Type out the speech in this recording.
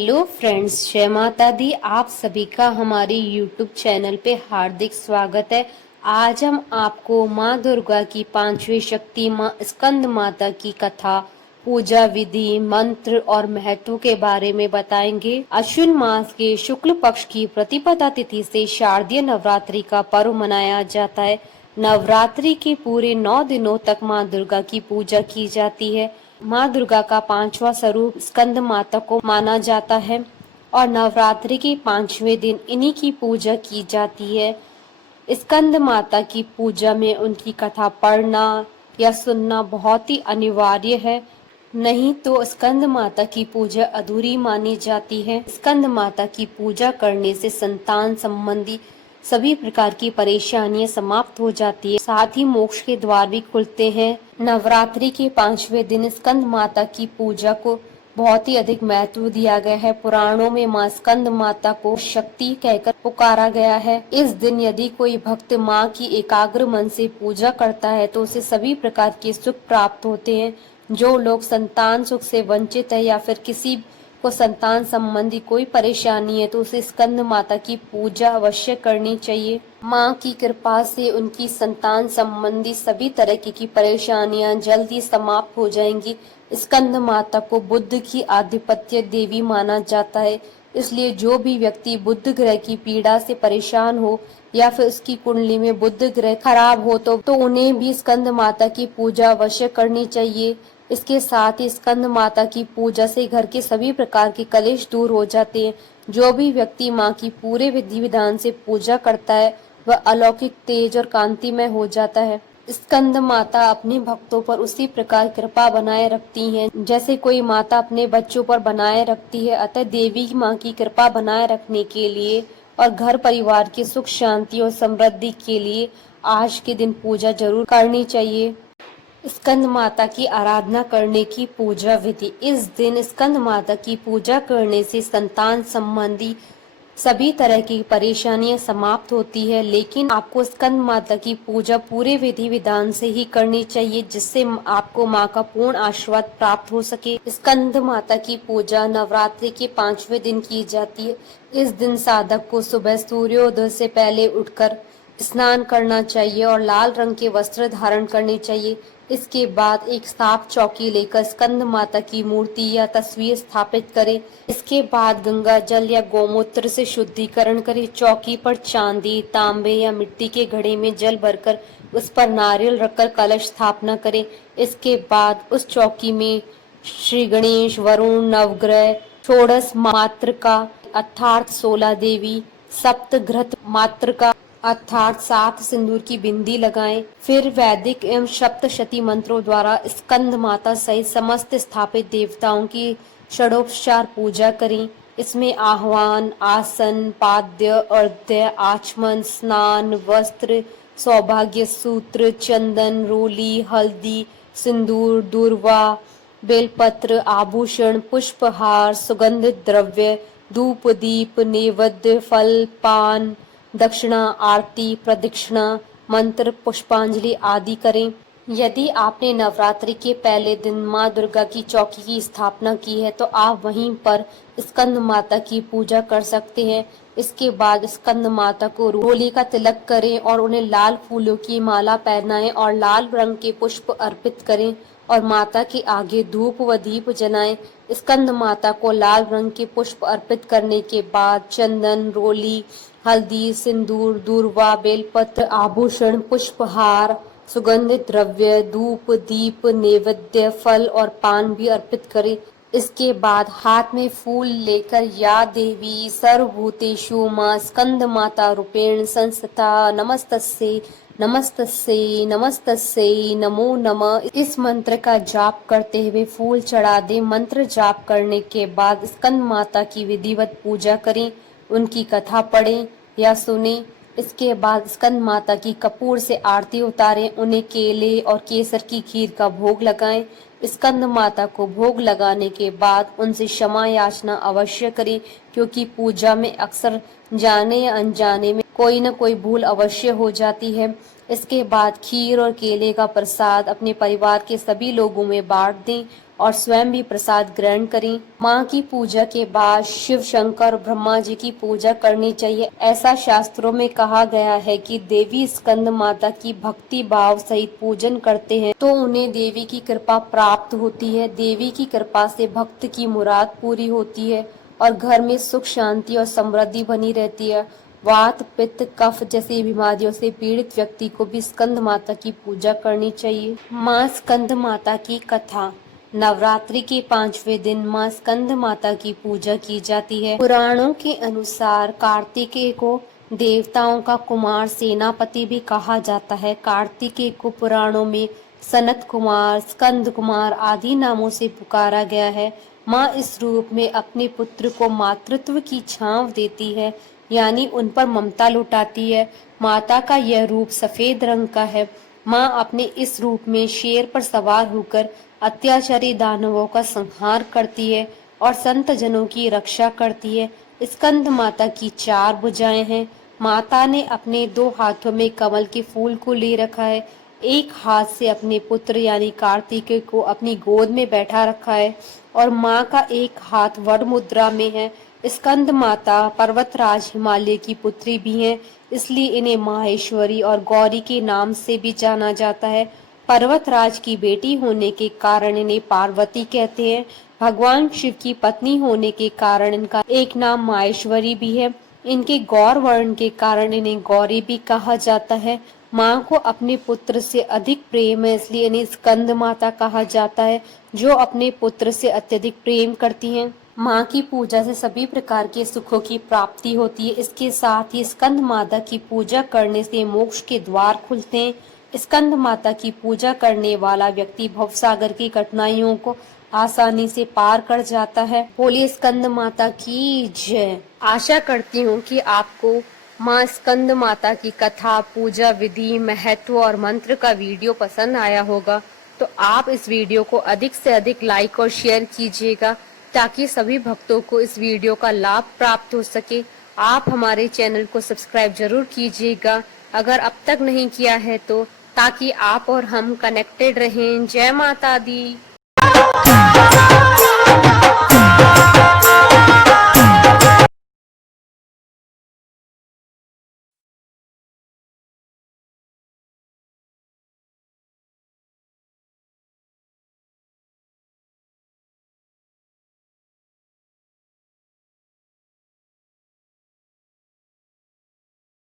Hello friends, जय माता दी। आप सभी का हमारे यूट्यूब चैनल पे हार्दिक स्वागत है। आज हम आपको माँ दुर्गा की पांचवी शक्ति माँ स्कंद माता की कथा, पूजा विधि, मंत्र और महत्व के बारे में बताएंगे। अश्विन मास के शुक्ल पक्ष की प्रतिपदा तिथि से शारदीय नवरात्रि का पर्व मनाया जाता है। नवरात्रि के पूरे 9 दिनों तक माँ दुर्गा की पूजा की जाती है। माँ दुर्गा का पांचवा स्वरूप स्कंद माता को माना जाता है और नवरात्रि के पांचवें दिन इन्हीं की पूजा की जाती है। स्कंद माता की पूजा में उनकी कथा पढ़ना या सुनना बहुत ही अनिवार्य है, नहीं तो स्कंद माता की पूजा अधूरी मानी जाती है। स्कंद माता की पूजा करने से संतान संबंधी सभी प्रकार की परेशानियां समाप्त हो जाती है, साथ ही मोक्ष के द्वार भी खुलते हैं। नवरात्रि के पांचवें दिन स्कंद माता की पूजा को बहुत ही अधिक महत्व दिया गया है। पुराणों में माँ स्कंद माता को शक्ति कहकर पुकारा गया है। इस दिन यदि कोई भक्त माँ की एकाग्र मन से पूजा करता है तो उसे सभी प्रकार के सुख प्राप्त होते हैं। जो लोग संतान सुख से वंचित है या फिर किसी को संतान संबंधी कोई परेशानी है तो उसे स्कंद माता की पूजा अवश्य करनी चाहिए। माँ की कृपा से उनकी संतान संबंधी सभी तरह की परेशानियां जल्दी समाप्त हो जाएंगी। स्कंद माता को बुध की आधिपत्य देवी माना जाता है, इसलिए जो भी व्यक्ति बुध ग्रह की पीड़ा से परेशान हो या फिर उसकी कुंडली में बुध ग्रह खराब हो तो उन्हें भी स्कंद माता की पूजा अवश्य करनी चाहिए। इसके साथ ही स्कंद माता की पूजा से घर के सभी प्रकार के कलेश दूर हो जाते हैं। जो भी व्यक्ति माँ की पूरे विधि विधान से पूजा करता है वह अलौकिक तेज और कांतिमय हो जाता है। स्कंद माता अपने भक्तों पर उसी प्रकार कृपा बनाए रखती हैं जैसे कोई माता अपने बच्चों पर बनाए रखती है। अतः देवी माँ की कृपा बनाए रखने के लिए और घर परिवार की सुख शांति और समृद्धि के लिए आज के दिन पूजा जरूर करनी चाहिए। स्कंद माता की आराधना करने की पूजा विधि। इस दिन स्कंद माता की पूजा करने से संतान संबंधी सभी तरह की परेशानियां समाप्त होती है, लेकिन आपको स्कंद माता की पूजा पूरे विधि विधान से ही करनी चाहिए जिससे आपको माँ का पूर्ण आशीर्वाद प्राप्त हो सके। स्कंद माता की पूजा नवरात्रि के पांचवें दिन की जाती है। इस दिन साधक को सुबह सूर्योदय से पहले उठकर स्नान करना चाहिए और लाल रंग के वस्त्र धारण करने चाहिए। इसके बाद एक साफ चौकी लेकर स्कंद माता की मूर्ति या तस्वीर स्थापित करें। इसके बाद गंगा जल या गौमूत्र से शुद्धिकरण करें। चौकी पर चांदी, तांबे या मिट्टी के घड़े में जल भरकर उस पर नारियल रखकर कलश स्थापना करें। इसके बाद उस चौकी में श्री गणेश, वरुण, नवग्रह, षोडश मातृका अर्थात 16 देवी, सप्तघृत मातृका अर्थात 7 सिंदूर की बिंदी लगाएं। फिर वैदिक एवं सप्तशती मंत्रों द्वारा स्कंद माता सहित समस्त स्थापित देवताओं की षडोपचार पूजा करें। इसमें आह्वान, आसन, पाद्य, अर्घ्य, आचमन, स्नान, वस्त्र, सौभाग्य सूत्र, चंदन, रोली, हल्दी, सिंदूर, दूर्वा, बेलपत्र, आभूषण, पुष्पहार, सुगंधित द्रव्य, धूप, दीप, नैवेद्य, फल, पान, दक्षिणा, आरती, प्रदक्षिणा, मंत्र, पुष्पांजलि आदि करें। यदि आपने नवरात्रि के पहले दिन माँ दुर्गा की चौकी की स्थापना की है तो आप वहीं पर स्कंद माता की पूजा कर सकते हैं। इसके बाद स्कंद माता को रोली का तिलक करें और उन्हें लाल फूलों की माला पहनाएं और लाल रंग के पुष्प अर्पित करें और माता के आगे धूप व दीप जलाएं। स्कंद माता को लाल रंग के पुष्प अर्पित करने के बाद चंदन, रोली, हल्दी, सिंदूर, दूर्वा, बेलपत्र, आभूषण, पुष्पहार, सुगंधित द्रव्य, धूप, दीप, नैवेद्य, फल और पान भी अर्पित करें। इसके बाद हाथ में फूल लेकर या देवी सर्वभूतेषु मां स्कंद माता रूपेण संस्थिता नमस्तस्यै नमस्तस्यै नमस्तस्यै नमो नमः इस मंत्र का जाप करते हुए फूल चढ़ा दें। मंत्र जाप करने के बाद स्कंद माता की विधिवत पूजा करें, उनकी कथा पढ़ें या सुने। इसके बाद स्कंद माता की कपूर से आरती उतारें, उन्हें केले और केसर की खीर का भोग लगाएं। स्कंद माता को भोग लगाने के बाद उनसे क्षमा याचना अवश्य करें, क्योंकि पूजा में अक्सर जाने या अनजाने में कोई न कोई भूल अवश्य हो जाती है। इसके बाद खीर और केले का प्रसाद अपने परिवार के सभी लोगों में बांट दें और स्वयं भी प्रसाद ग्रहण करें। माँ की पूजा के बाद शिव शंकर और ब्रह्मा जी की पूजा करनी चाहिए। ऐसा शास्त्रों में कहा गया है कि देवी स्कंद माता की भक्ति भाव सहित पूजन करते हैं तो उन्हें देवी की कृपा प्राप्त होती है। देवी की कृपा से भक्त की मुराद पूरी होती है और घर में सुख शांति और समृद्धि बनी रहती है। वात पित्त कफ जैसी बीमारियों से पीड़ित व्यक्ति को भी स्कंद माता की पूजा करनी चाहिए। माँ स्कंद माता की कथा। नवरात्रि के 5वें दिन माँ स्कंद माता की पूजा की जाती है। पुराणों के अनुसार कार्तिकेय को देवताओं का कुमार सेनापति भी कहा जाता है। कार्तिकेय को पुराणों में सनत कुमार, स्कंद कुमार आदि नामों से पुकारा गया है। माँ इस रूप में अपने पुत्र को मातृत्व की छांव देती है, यानी उन पर ममता लुटाती है। माता का यह रूप सफेद रंग का है। माँ अपने इस रूप में शेर पर सवार होकर अत्याचारी दानवों का संहार करती है और संत जनों की रक्षा करती है। स्कंद माता की 4 भुजाएं हैं। माता ने अपने 2 हाथों में कमल के फूल को ले रखा है। एक हाथ से अपने पुत्र यानी कार्तिकेय को अपनी गोद में बैठा रखा है और माँ का एक हाथ वड़ मुद्रा में है। स्कंद माता पर्वतराज हिमालय की पुत्री भी हैं, इसलिए इन्हें माहेश्वरी और गौरी के नाम से भी जाना जाता है। पर्वतराज की बेटी होने के कारण इन्हें पार्वती कहते हैं। भगवान शिव की पत्नी होने के कारण इनका एक नाम माहेश्वरी भी है। इनके गौर वर्ण के कारण इन्हें गौरी भी कहा जाता है। माँ को अपने पुत्र से अधिक प्रेम है, इसलिए इन्हें स्कंद माता कहा जाता है, जो अपने पुत्र से अत्यधिक प्रेम करती हैं। माँ की पूजा से सभी प्रकार के सुखों की प्राप्ति होती है। इसके साथ ही स्कंद माता की पूजा करने से मोक्ष के द्वार खुलते हैं। स्कंद माता की पूजा करने वाला व्यक्ति भवसागर की कठिनाइयों को आसानी से पार कर जाता है। बोलिए स्कंद माता की जय। आशा करती हूँ कि आपको माँ स्कंद माता की कथा, पूजा विधि, महत्व और मंत्र का वीडियो पसंद आया होगा, तो आप इस वीडियो को अधिक से अधिक लाइक और शेयर कीजिएगा ताकि सभी भक्तों को इस वीडियो का लाभ प्राप्त हो सके। आप हमारे चैनल को सब्सक्राइब जरूर कीजिएगा अगर अब तक नहीं किया है तो, ताकि आप और हम कनेक्टेड रहें। जय माता दी।